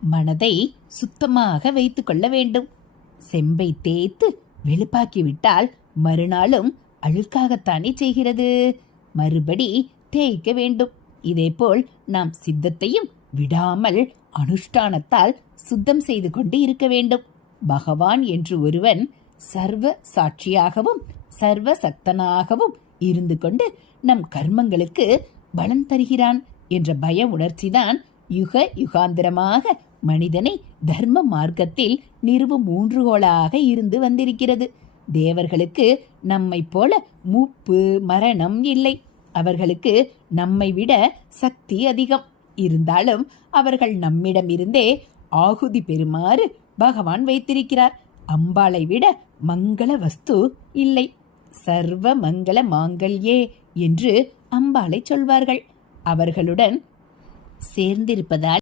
மனதை சுத்தமாக வைத்துக் கொள்ள வேண்டும். செம்பை தேய்த்து வெளுப்பாக்கிவிட்டால் மறுநாளும் அழுக்காகத்தானே செய்கிறது. மறுபடி தேய்க்க வேண்டும். இதேபோல் நாம் சித்தத்தையும் விடாமல் அனுஷ்டானத்தால் சுத்தம் செய்து கொண்டு இருக்க வேண்டும். பகவான் என்று ஒருவன் சர்வ சாட்சியாகவும் சர்வ சக்தனாகவும் இருந்து கொண்டு நம் கர்மங்களுக்கு பலன் தருகிறான் என்ற பய உணர்ச்சிதான் யுக யுகாந்திரமாக மனிதனை தர்ம மார்க்கத்தில் நிறுவும் ஊன்றுகோலாக இருந்து வந்திருக்கிறது. தேவர்களுக்கு நம்மை போல மூப்பு மரணம் இல்லை. அவர்களுக்கு நம்மை விட சக்தி அதிகம். இருந்தாலும் அவர்கள் நம்மிடம் இருந்தே ஆகுதி பெறுமாறு பகவான் வைத்திருக்கிறார். அம்பாளை விட மங்கள வஸ்து இல்லை. சர்வ மங்கள மாங்கல்யே என்று அம்பாளை சொல்வார்கள். அவர்களுடன் சேர்ந்திருப்பதால்